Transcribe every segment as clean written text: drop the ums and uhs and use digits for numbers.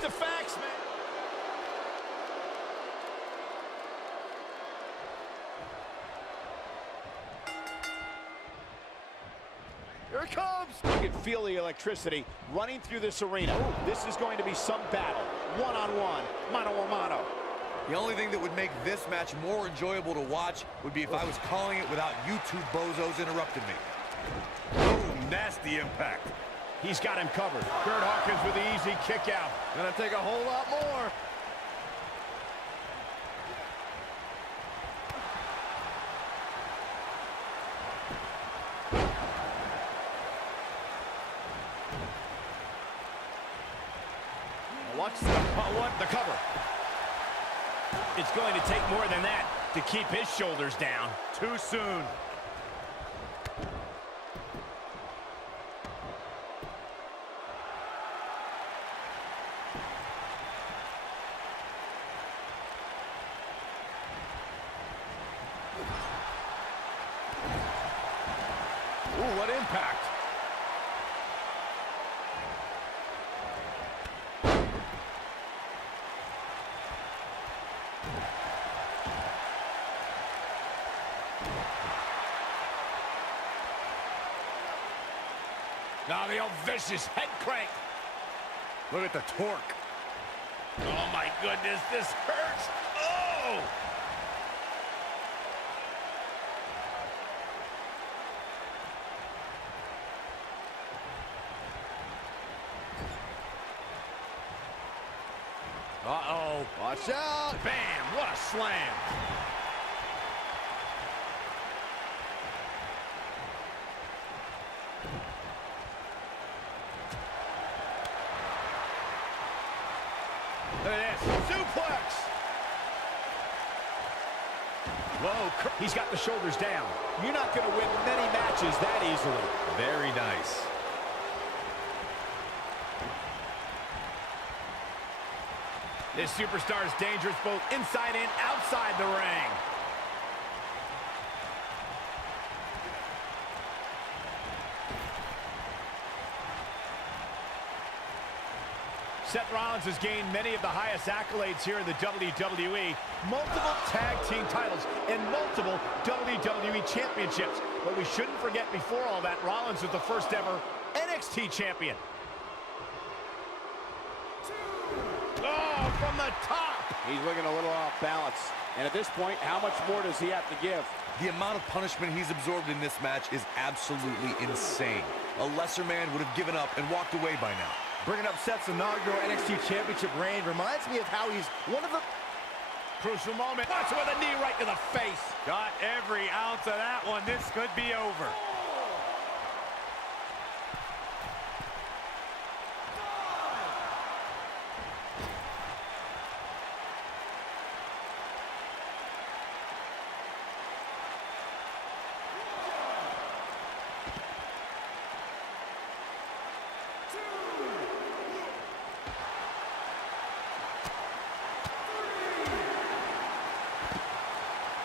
the facts, man. Here it comes. You can feel the electricity running through this arena. Ooh. This is going to be some battle. One-on-one, mano-a-mano. The only thing that would make this match more enjoyable to watch would be if I was calling it without you two bozos interrupting me. Oh, nasty impact. He's got him covered. Kurt Hawkins with the easy kick out. Gonna take a whole lot more. Watch the cover. It's going to take more than that to keep his shoulders down. Too soon. Ooh, what impact. Now the old vicious head crank. Look at the torque. Oh my goodness, this hurts. Oh! Uh-oh. Watch out. Bam, what a slam. Look at this. Suplex. Whoa, he's got the shoulders down. You're not going to win many matches that easily. Very nice. This superstar is dangerous both inside and outside the ring. Seth Rollins has gained many of the highest accolades here in the WWE, multiple tag team titles and multiple WWE championships. But we shouldn't forget before all that, Rollins was the first ever NXT champion. Oh, from the top! He's looking a little off balance. And at this point, how much more does he have to give? The amount of punishment he's absorbed in this match is absolutely insane. A lesser man would have given up and walked away by now. Bringing up Seth's inaugural NXT Championship reign reminds me of how he's one of the... Crucial moment. Watch with a knee right to the face. Got every ounce of that one. This could be over.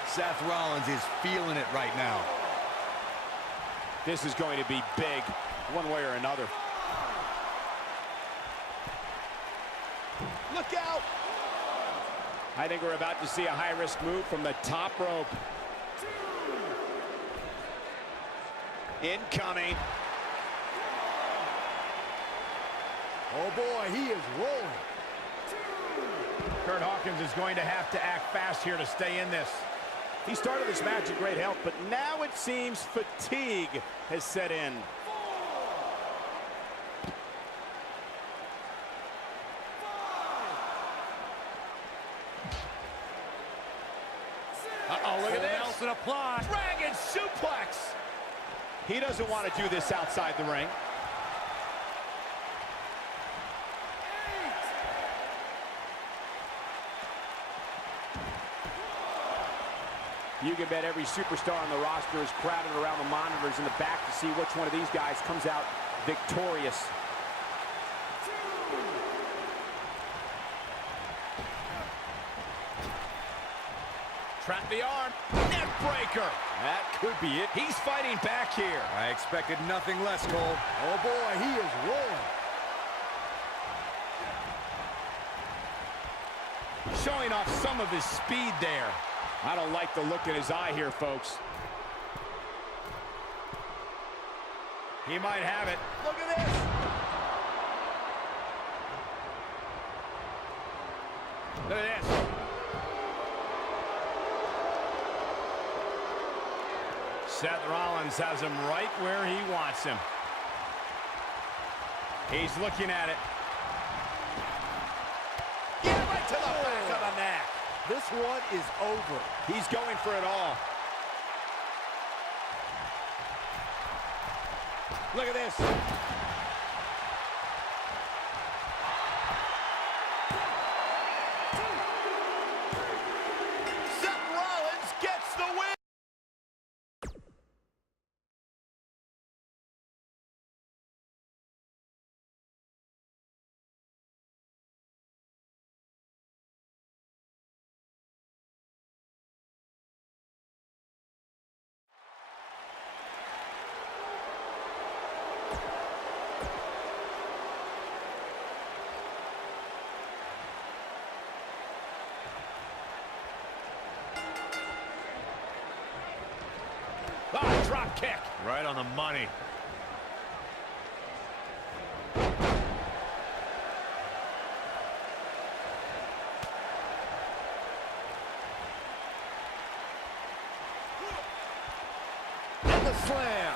Seth Rollins is feeling it right now. This is going to be big, one way or another. Look out! I think we're about to see a high-risk move from the top rope. Incoming. Oh boy, he is rolling. Kurt Hawkins is going to have to act fast here to stay in this. He started this match in great health, but now it seems fatigue has set in. Uh-oh, look at this. Nelson applied. Dragon suplex. He doesn't want to do this outside the ring. You can bet every superstar on the roster is crowded around the monitors in the back to see which one of these guys comes out victorious. Trap the arm. Neck breaker. That could be it. He's fighting back here. I expected nothing less, Cole. Oh boy, he is rolling. Showing off some of his speed there. I don't like the look in his eye here, folks. He might have it. Look at this. Look at this. Seth Rollins has him right where he wants him. He's looking at it. Yeah, right to the back of the neck. This one is over. He's going for it all. Look at this. Seth Rollins gets the win. Oh, drop kick. Right on the money. And the slam.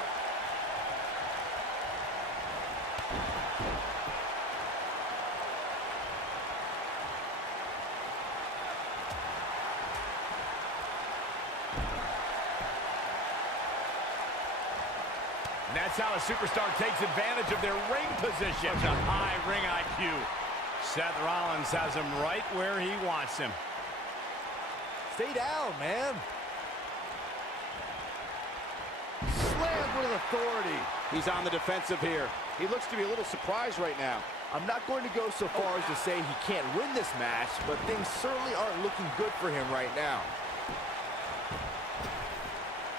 And that's how a superstar takes advantage of their ring position. Such a high ring IQ. Seth Rollins has him right where he wants him. Stay down, man. Slammed with authority. He's on the defensive here. He looks to be a little surprised right now. I'm not going to go so far as to say he can't win this match, but things certainly aren't looking good for him right now.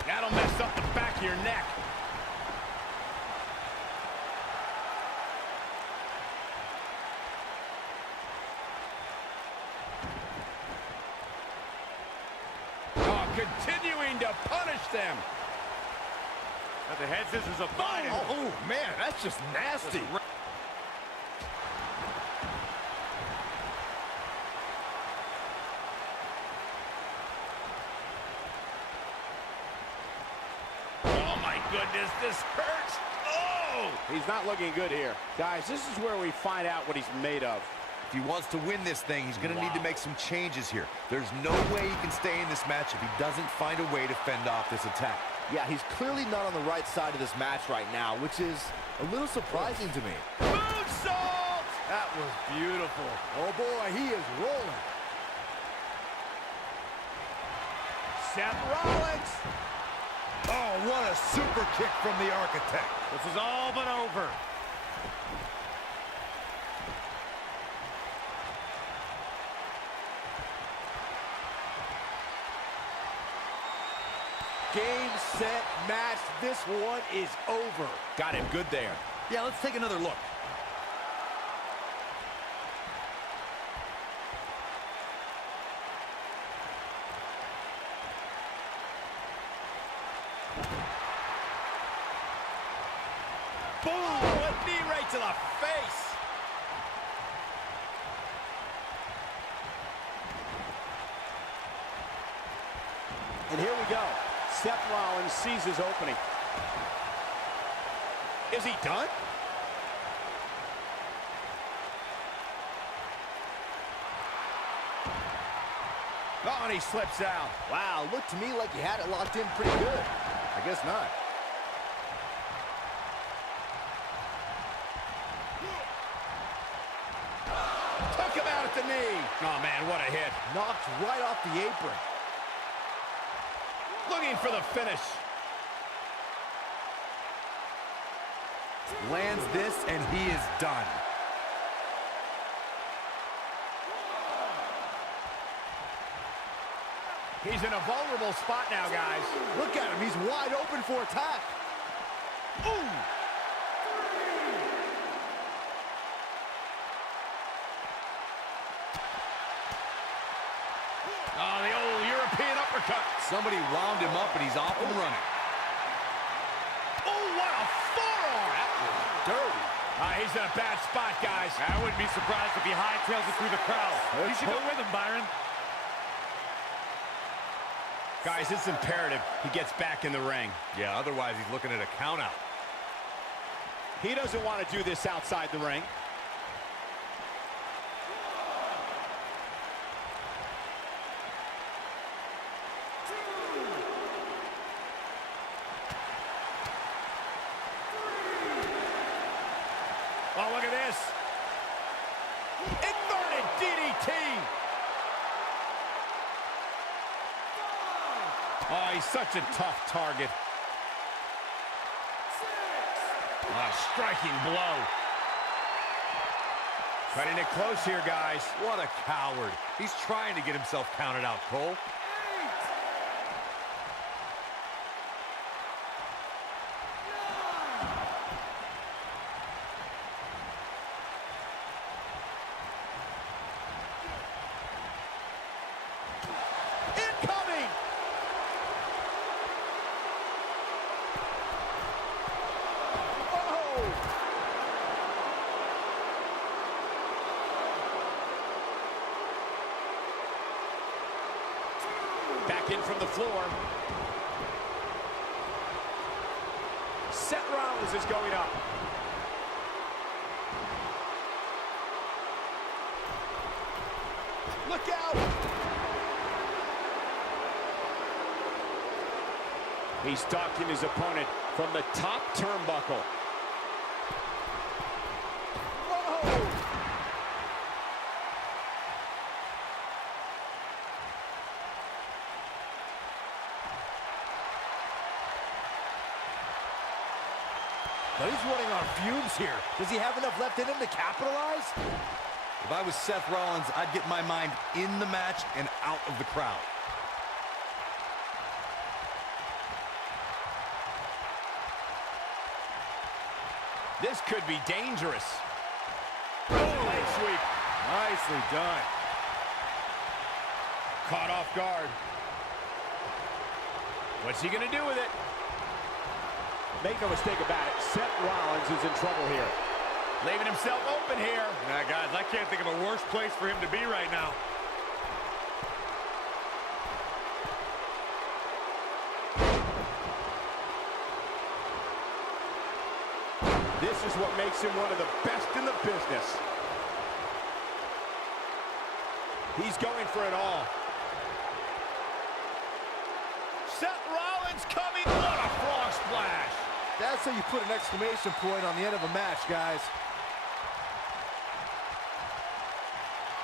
That'll mess up the back of your neck. Continuing to punish them. But the head scissors are fine. Oh, man, that's just nasty. Oh, my goodness, this hurts. Oh! He's not looking good here. Guys, this is where we find out what he's made of. If he wants to win this thing, he's going to need to make some changes here. There's no way he can stay in this match if he doesn't find a way to fend off this attack. Yeah, he's clearly not on the right side of this match right now, which is a little surprising to me. Moonsault! That was beautiful. Oh, boy, he is rolling. Seth Rollins. Oh, what a super kick from the Architect. This is all but over. Game, set, match. This one is over. Got him good there. Yeah, let's take another look. Boom! A knee right to the face. And here we go. Seth Rollins sees his opening. Is he done? Oh, and he slips out. Wow, looked to me like he had it locked in pretty good. I guess not. Took him out at the knee. Oh, man, what a hit. Knocked right off the apron. Looking for the finish. Lands this, and he is done. He's in a vulnerable spot now, guys. Look at him. He's wide open for attack. Ooh! uppercut. Somebody wound him up, and he's off and running. Oh, what a forearm! That was dirty. He's in a bad spot, guys. I wouldn't be surprised if he hightails it through the crowd. You should go with him, Byron. Guys, it's imperative he gets back in the ring. Yeah, otherwise he's looking at a count out. He doesn't want to do this outside the ring. Oh, look at this. Inverted DDT. Oh, he's such a tough target. A striking blow. Cutting it close here, guys. What a coward. He's trying to get himself counted out, Cole. Incoming! Oh! Back in from the floor. Seth Rollins is going up. Look out! He's stalking his opponent from the top turnbuckle. Whoa! But he's running on fumes here. Does he have enough left in him to capitalize? If I was Seth Rollins, I'd get my mind in the match and out of the crowd. This could be dangerous. Leg sweep. Nicely done. Caught off guard. What's he gonna do with it? Make no mistake about it, Seth Rollins is in trouble here. Leaving himself open here. Now, guys, I can't think of a worse place for him to be right now. This is what makes him one of the best in the business. He's going for it all. Seth Rollins coming. What a frog splash. That's how you put an exclamation point on the end of a match, guys.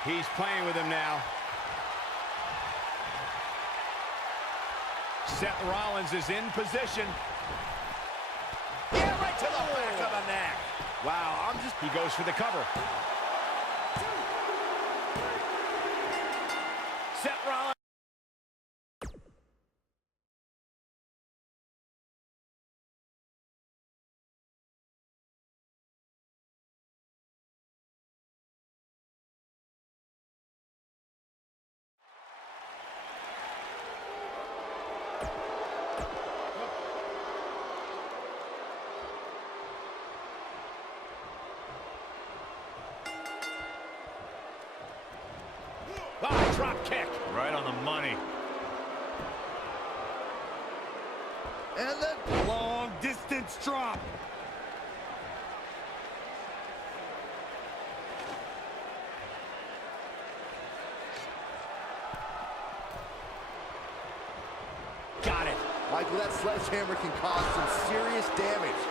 He's playing with him now. Seth Rollins is in position. Yeah, right to the back of the neck. Wow, he goes for the cover. Seth Rollins. Oh, drop kick. Right on the money. And then long distance drop. Got it. Michael, that sledgehammer can cause some serious damage.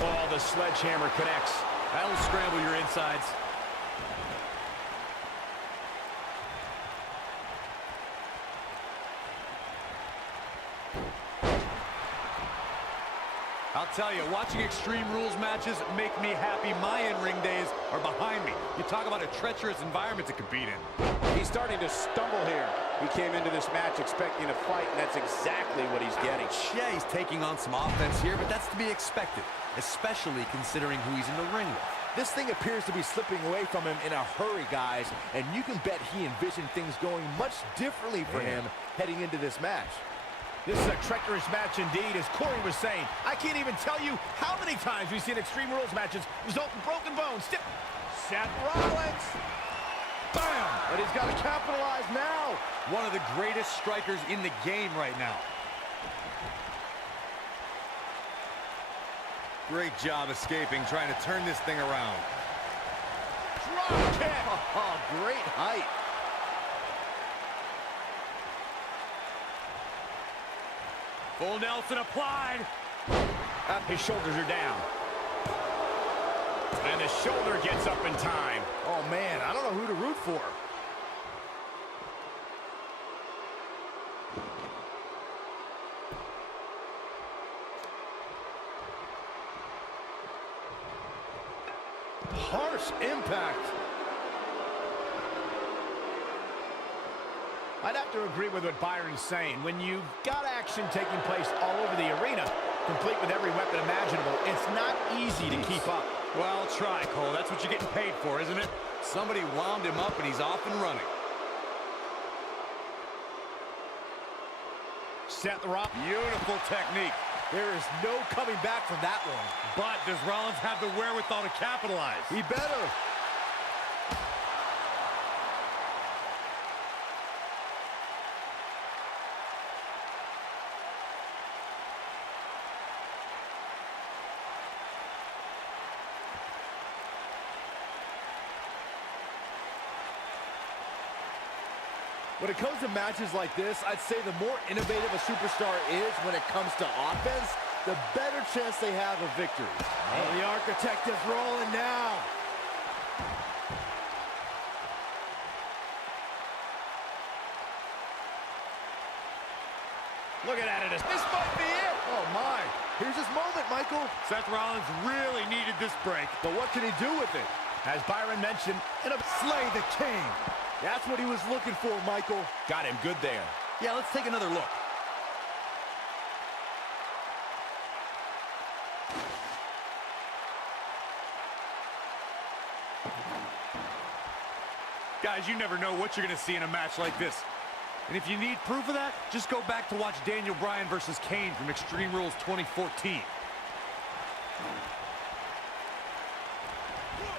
Oh, the sledgehammer connects. That'll scramble your insides. I'll tell you, watching Extreme Rules matches make me happy. My in-ring days are behind me. You talk about a treacherous environment to compete in. He's starting to stumble here. He came into this match expecting a fight, and that's exactly what he's getting. Yeah, he's taking on some offense here, but that's to be expected, especially considering who he's in the ring with. This thing appears to be slipping away from him in a hurry, guys, and you can bet he envisioned things going much differently for him heading into this match. This is a treacherous match indeed, as Corey was saying. I can't even tell you how many times we've seen Extreme Rules matches result in broken bones. Seth Rollins! Bam! But he's got to capitalize now. One of the greatest strikers in the game right now. Great job escaping, trying to turn this thing around. Drop kick! Oh, great height. Full Nelson applied. His shoulders are down. And the shoulder gets up in time. Oh, man, I don't know who to root for. Harsh impact. I'd have to agree with what Byron's saying. When you've got action taking place all over the arena, complete with every weapon imaginable, it's not easy to keep up. Well, try, Cole. That's what you're getting paid for, isn't it? Somebody wound him up and he's off and running. Set the rock. Beautiful technique. There is no coming back from that one. But does Rollins have the wherewithal to capitalize? He better. When it comes to matches like this, I'd say the more innovative a superstar is when it comes to offense, the better chance they have of victory. Oh, the Architect is rolling now. Looking at it, this might be it. Oh, my. Here's his moment, Michael. Seth Rollins really needed this break. But what can he do with it? As Byron mentioned, Slay the King. That's what he was looking for, Michael. got him good there. Yeah, let's take another look. Guys, you never know what you're going to see in a match like this. And if you need proof of that, just go back to watch Daniel Bryan versus Kane from Extreme Rules 2014.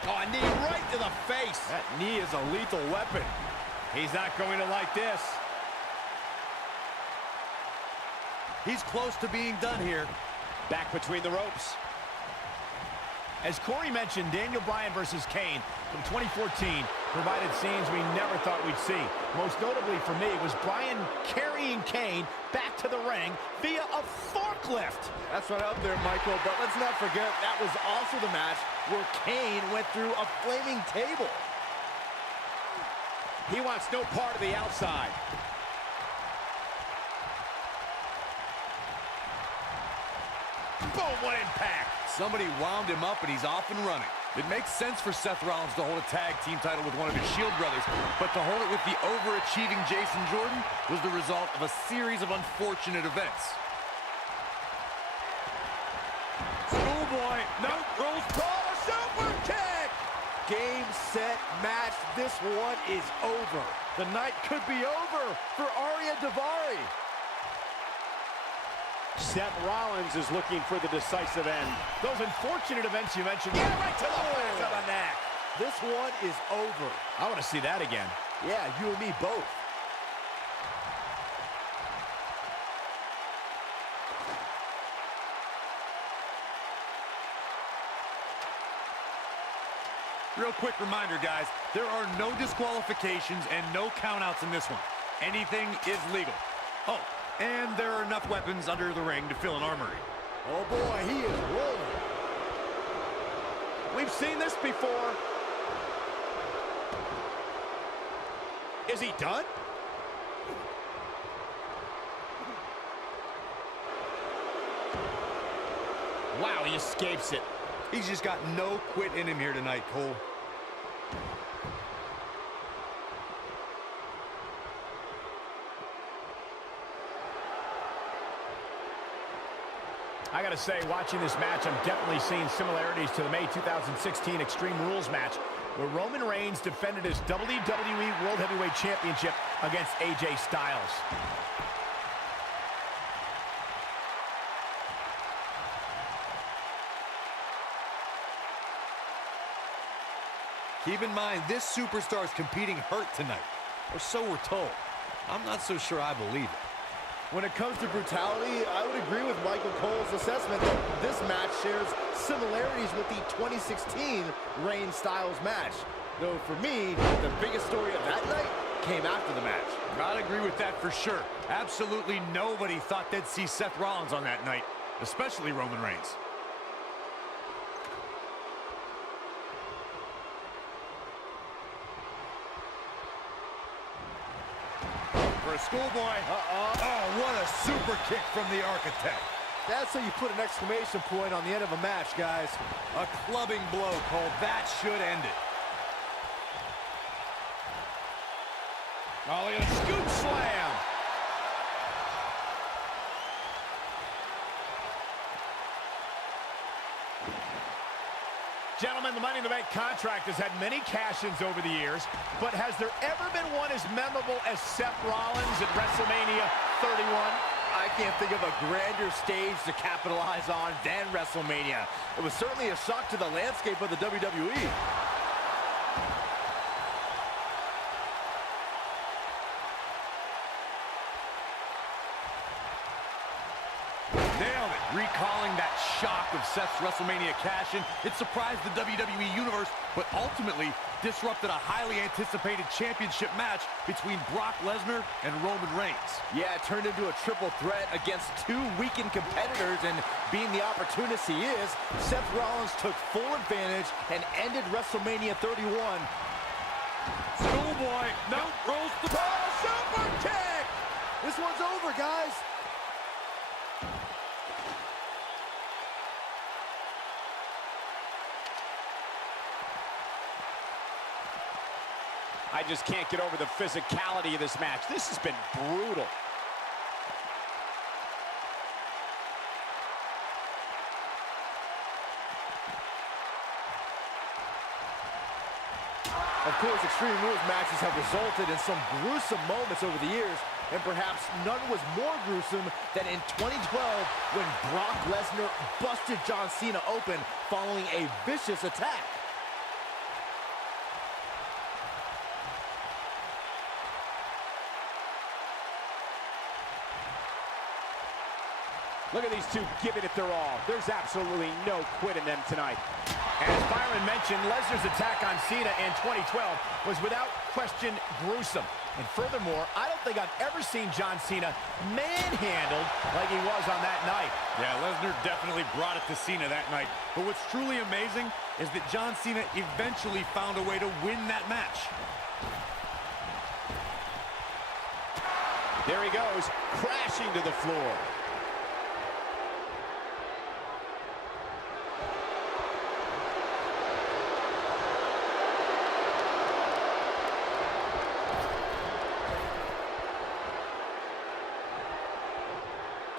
Oh, a knee right to the face. That knee is a lethal weapon. He's not going to like this. He's close to being done here. Back between the ropes. As Corey mentioned, Daniel Bryan versus Kane from 2014 provided scenes we never thought we'd see. Most notably for me was Bryan carrying Kane back to the ring via a forklift. That's right up there, Michael, but let's not forget that was also the match where Kane went through a flaming table. He wants no part of the outside. Boom, what impact. Somebody wound him up and he's off and running. It makes sense for Seth Rollins to hold a tag team title with one of his Shield brothers, but to hold it with the overachieving Jason Jordan was the result of a series of unfortunate events. Schoolboy, no, rolls. Oh, super kick! Game, set, match. This one is over. The night could be over for Arya Daivari. Seth Rollins is looking for the decisive end. Those unfortunate events you mentioned. Yeah, right to the back of the neck. This one is over. I want to see that again. Yeah, you and me both. Real quick reminder, guys, there are no disqualifications and no countouts in this one. Anything is legal. Oh, and there are enough weapons under the ring to fill an armory. Oh boy, he is rolling. We've seen this before. Is he done? Wow, he escapes it. He's just got no quit in him here tonight, Cole. I gotta say, watching this match, I'm definitely seeing similarities to the May 2016 Extreme Rules match, where Roman Reigns defended his WWE World Heavyweight Championship against AJ Styles. Keep in mind, this superstar is competing hurt tonight, or so we're told. I'm not so sure I believe it. When it comes to brutality, I would agree with Michael Cole's assessment that this match shares similarities with the 2016 Reigns-Styles match. Though for me, the biggest story of that night came after the match. I'd agree with that for sure. Absolutely nobody thought they'd see Seth Rollins on that night, especially Roman Reigns. For a schoolboy. Oh, what a super kick from the Architect. That's how you put an exclamation point on the end of a match, guys. A clubbing blow, Cole. That should end it. Oh, look at a scoop slam. Gentlemen, the Money in the Bank contract has had many cash-ins over the years, but has there ever been one as memorable as Seth Rollins at WrestleMania 31? I can't think of a grander stage to capitalize on than WrestleMania. It was certainly a shock to the landscape of the WWE. Nailed it. Recalling that shock of Seth's WrestleMania cash-in, it surprised the WWE Universe, but ultimately disrupted a highly anticipated championship match between Brock Lesnar and Roman Reigns. Yeah, it turned into a triple threat against two weakened competitors, and being the opportunist he is, Seth Rollins took full advantage and ended WrestleMania 31. Schoolboy. No, rolls the ball. Super kick! This one's over, guys. I just can't get over the physicality of this match. This has been brutal. Of course, Extreme Rules matches have resulted in some gruesome moments over the years, and perhaps none was more gruesome than in 2012 when Brock Lesnar busted John Cena open following a vicious attack. Look at these two giving it their all. There's absolutely no quit in them tonight. As Byron mentioned, Lesnar's attack on Cena in 2012 was without question gruesome. And furthermore, I don't think I've ever seen John Cena manhandled like he was on that night. Yeah, Lesnar definitely brought it to Cena that night. But what's truly amazing is that John Cena eventually found a way to win that match. There he goes, crashing to the floor.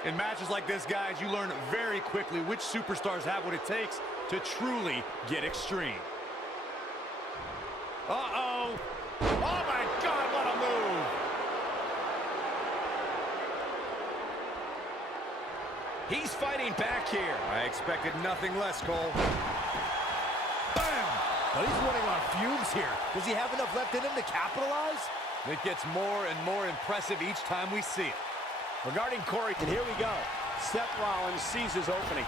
In matches like this, guys, you learn very quickly which superstars have what it takes to truly get extreme. Uh-oh. Oh, my God, what a move. He's fighting back here. I expected nothing less, Cole. Bam! But he's running on fumes here. Does he have enough left in him to capitalize? It gets more and more impressive each time we see it. Regarding Corey, and here we go. Seth Rollins sees his opening.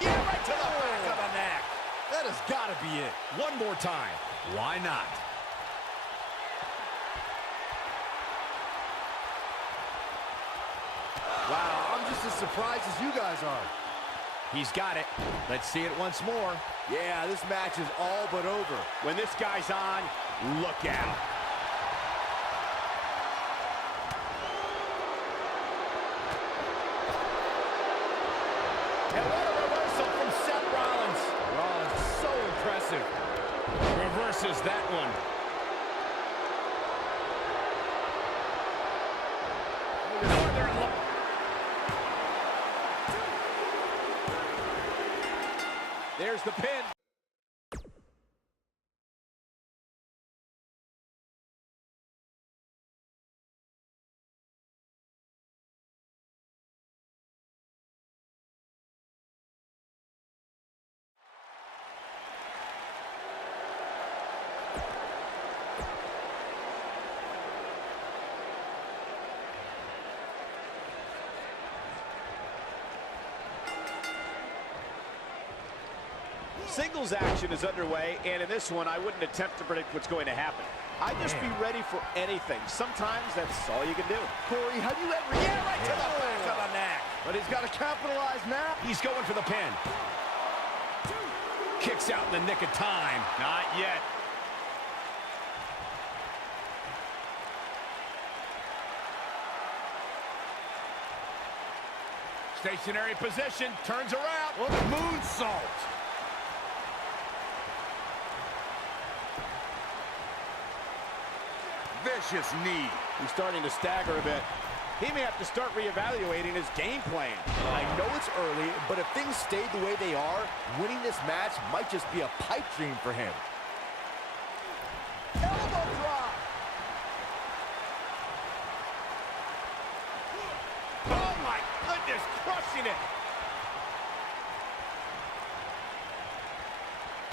Yeah, right to the back of the neck. That has got to be it. One more time. Why not? Wow, I'm just as surprised as you guys are. He's got it. Let's see it once more. Yeah, this match is all but over. When this guy's on, look out. And what a reversal from Seth Rollins. Rollins, so impressive. Reverses that one. there's the pin. Singles action is underway, and in this one, I wouldn't attempt to predict what's going to happen. I'd just be ready for anything. Sometimes that's all you can do. Corey, have you ever... Yeah, right to the back of the neck. But he's got to capitalize now. He's going for the pin. Kicks out in the nick of time. Not yet. Stationary position, turns around. What a moonsault. Vicious knee. He's starting to stagger a bit. He may have to start reevaluating his game plan. I know it's early, but if things stayed the way they are, winning this match might just be a pipe dream for him. Elbow drop! Oh my goodness, crushing it!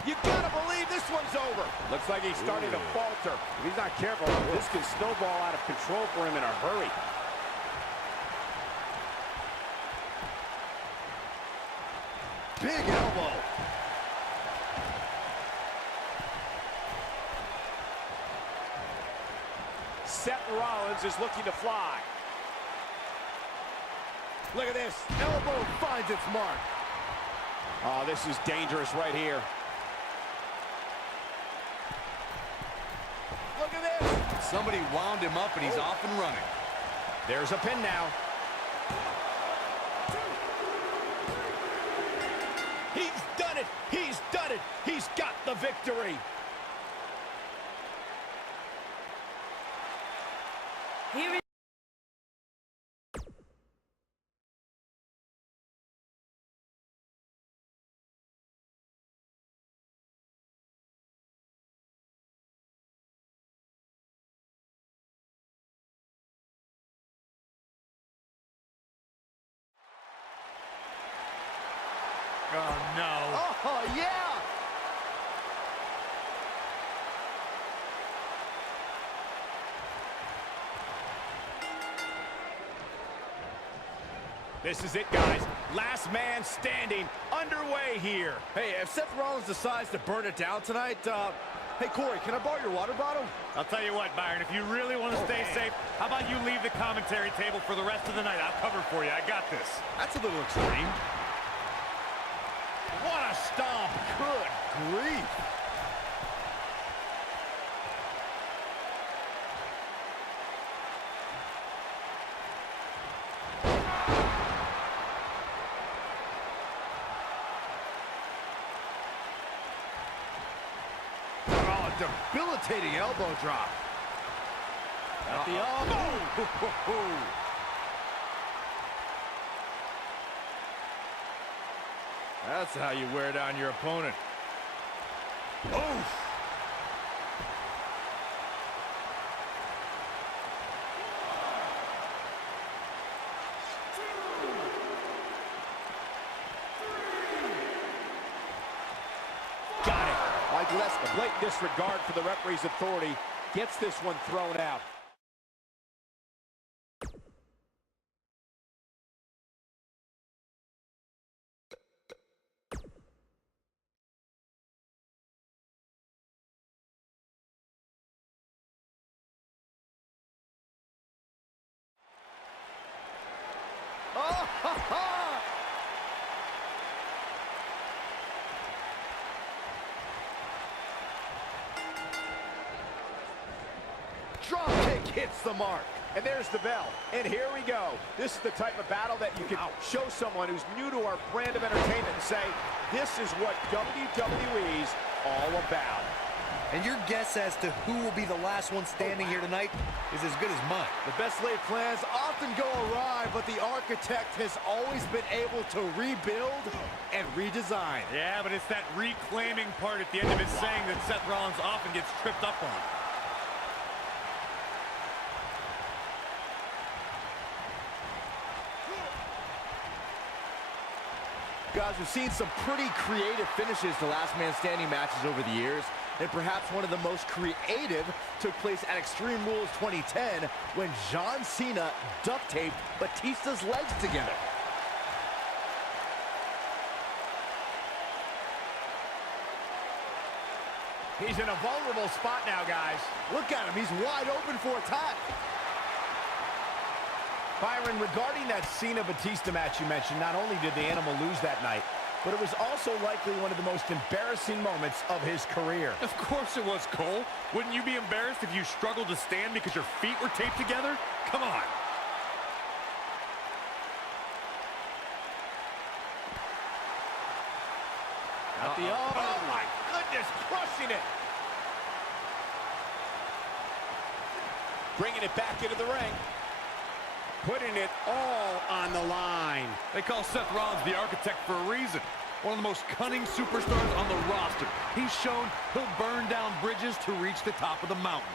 You gotta believe this one's over. Looks like he's starting to falter. If he's not careful, this can snowball out of control for him in a hurry. Big elbow. Seth Rollins is looking to fly. Look at this. Elbow finds its mark. Oh, this is dangerous right here. Look at this. Somebody wound him up, and he's off and running. There's a pin now. He's done it. He's done it. He's got the victory. Here is Oh, no. Oh, yeah! This is it, guys. Last man standing underway here. Hey, if Seth Rollins decides to burn it down tonight, hey, Corey, can I borrow your water bottle? I'll tell you what, Byron, if you really want to stay safe, how about you leave the commentary table for the rest of the night? I'll cover for you. I got this. That's a little extreme. What a stomp. Good grief. Oh, debilitating elbow drop. At the elbow. That's how you wear down your opponent. Oof. Got it. Michael, that's a blatant disregard for the referee's authority. Gets this one thrown out. Oh, ha, ha. Drop kick hits the mark. And there's the bell. And here we go. This is the type of battle that you can show someone who's new to our brand of entertainment and say, this is what WWE's all about. And your guess as to who will be the last one standing here tonight is as good as mine. The best laid plans often go awry, but the architect has always been able to rebuild and redesign. Yeah, but it's that reclaiming part at the end of his saying that Seth Rollins often gets tripped up on. Guys, we've seen some pretty creative finishes to last man standing matches over the years, and perhaps one of the most creative took place at Extreme Rules 2010 when John Cena duct taped Batista's legs together. He's in a vulnerable spot now, guys. Look at him, he's wide open for attack. Byron, regarding that Cena-Batista match you mentioned, not only did the Animal lose that night, but it was also likely one of the most embarrassing moments of his career. Of course it was, Cole. Wouldn't you be embarrassed if you struggled to stand because your feet were taped together? Come on. Oh my goodness, crushing it. Bringing it back into the ring. Putting it all on the line. They call Seth Rollins the architect for a reason. One of the most cunning superstars on the roster. He's shown he'll burn down bridges to reach the top of the mountain.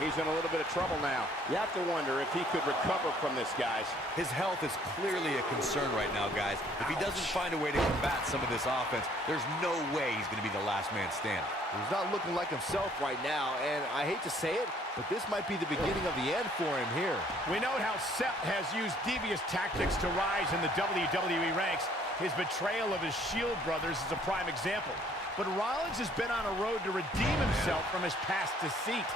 He's in a little bit of trouble now. You have to wonder if he could recover from this, guys. His health is clearly a concern right now, guys. If he doesn't find a way to combat some of this offense, there's no way he's going to be the last man standing. He's not looking like himself right now, and I hate to say it, but this might be the beginning of the end for him here. We note how Seth has used devious tactics to rise in the WWE ranks. His betrayal of his Shield brothers is a prime example. But Rollins has been on a road to redeem himself from his past deceit.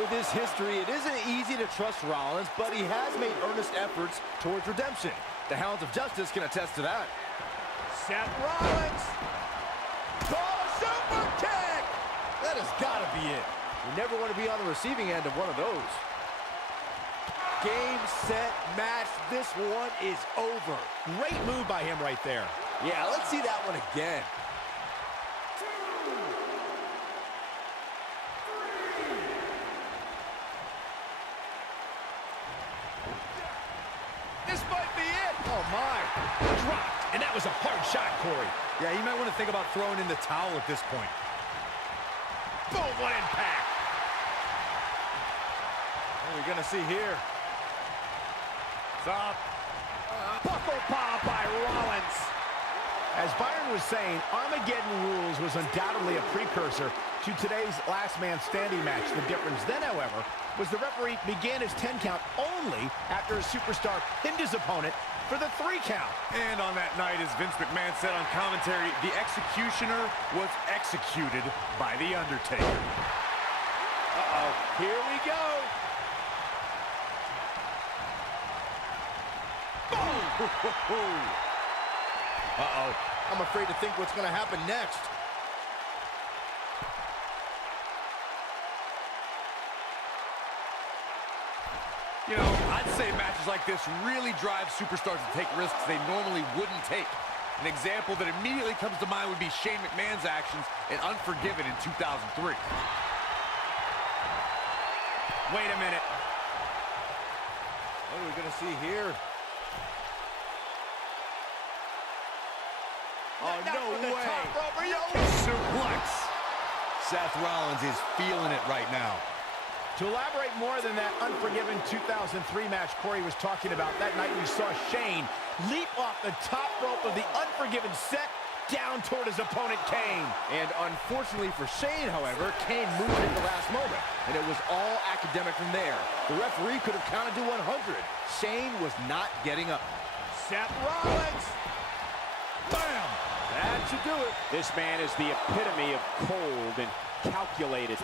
With his history, it isn't easy to trust Rollins, but he has made earnest efforts towards redemption. The Hounds of Justice can attest to that. Seth Rollins! Oh, super kick! That has got to be it. You never want to be on the receiving end of one of those. Game, set, match. This one is over. Great move by him right there. Yeah, let's see that one again. This might be it. Oh, my. Dropped. And that was a hard shot, Corey. Yeah, you might want to think about throwing in the towel at this point. Boom, what impact. What are we going to see here? Stop. Buckle pop by Rollins. As Byron was saying, Armageddon Rules was undoubtedly a precursor to today's last man standing match. The difference then, however, was the referee began his 10 count only after a superstar pinned his opponent for the 3 count. And on that night, as Vince McMahon said on commentary, the executioner was executed by The Undertaker. Uh-oh, here we go. Uh-oh. I'm afraid to think what's going to happen next. You know, I'd say matches like this really drive superstars to take risks they normally wouldn't take. An example that immediately comes to mind would be Shane McMahon's actions in Unforgiven in 2003. Wait a minute. What are we going to see here? Oh, no way. Suplex. Seth Rollins is feeling it right now. To elaborate more than that Unforgiven 2003 match Corey was talking about, that night we saw Shane leap off the top rope of the Unforgiven set down toward his opponent, Kane. And unfortunately for Shane, however, Kane moved at the last moment, and it was all academic from there. The referee could have counted to 100. Shane was not getting up. Seth Rollins. Bam! That should do it. This man is the epitome of cold and calculated.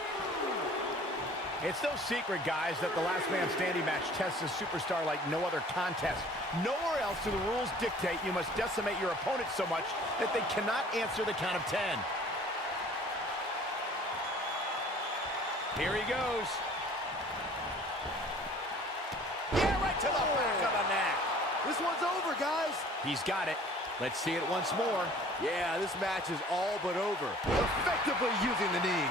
It's no secret, guys, that the last man standing match tests a superstar like no other contest. Nowhere else do the rules dictate you must decimate your opponent so much that they cannot answer the count of 10. Here he goes. Yeah, right to the back of the neck. This one's over, guys. He's got it. Let's see it once more. Yeah, this match is all but over. Effectively using the knee.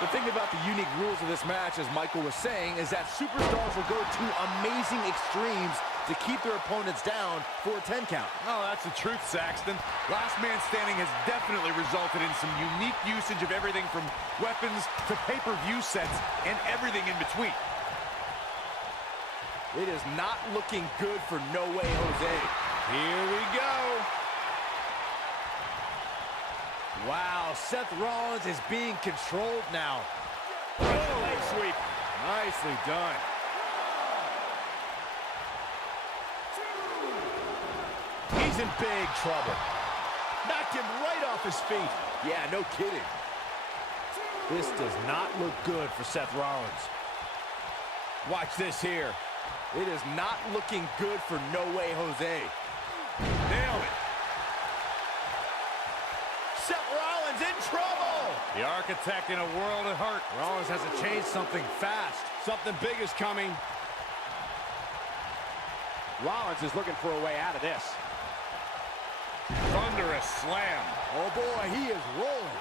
The thing about the unique rules of this match, as Michael was saying, is that superstars will go to amazing extremes to keep their opponents down for a 10 count. Oh, that's the truth, Saxton. Last Man Standing has definitely resulted in some unique usage of everything from weapons to pay-per-view sets and everything in between. It is not looking good for No Way Jose. Here we go. Wow, Seth Rollins is being controlled now. Leg sweep. Nicely done. He's in big trouble. Knocked him right off his feet. Yeah, no kidding. This does not look good for Seth Rollins. Watch this here. It is not looking good for No Way Jose. Nailed it. Seth Rollins in trouble. The Architect in a world of hurt. Rollins has to change something fast. Something big is coming. Rollins is looking for a way out of this. Thunderous slam. Oh boy, he is rolling.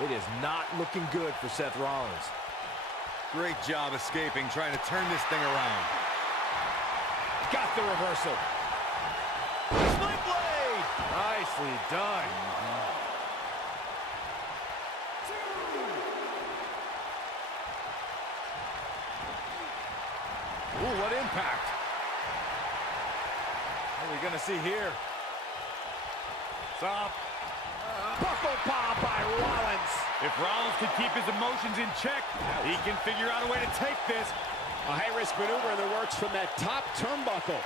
It is not looking good for Seth Rollins. Great job escaping, trying to turn this thing around. Got the reversal. Split blade. Nicely done. Ooh, what impact. What are we gonna see here? Stop. Buckle pop by Rollins. If Rollins can keep his emotions in check, he can figure out a way to take this. A high-risk maneuver in the works from that top turnbuckle.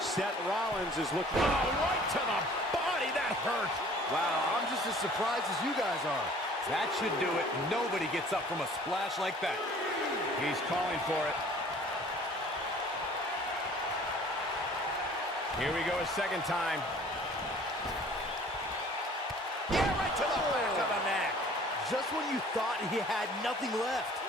Seth Rollins is looking... Oh, right to the body. That hurt. Wow, I'm just as surprised as you guys are. That should do it. Nobody gets up from a splash like that. He's calling for it. Here we go a second time. Yeah, right to the back of the neck. Just when you thought he had nothing left.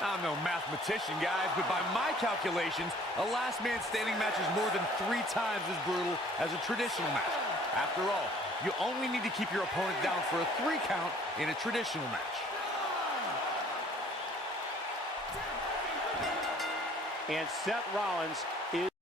I'm no mathematician, guys, but by my calculations, a last man standing match is more than 3 times as brutal as a traditional match. After all, you only need to keep your opponent down for a 3 count in a traditional match. And Seth Rollins is...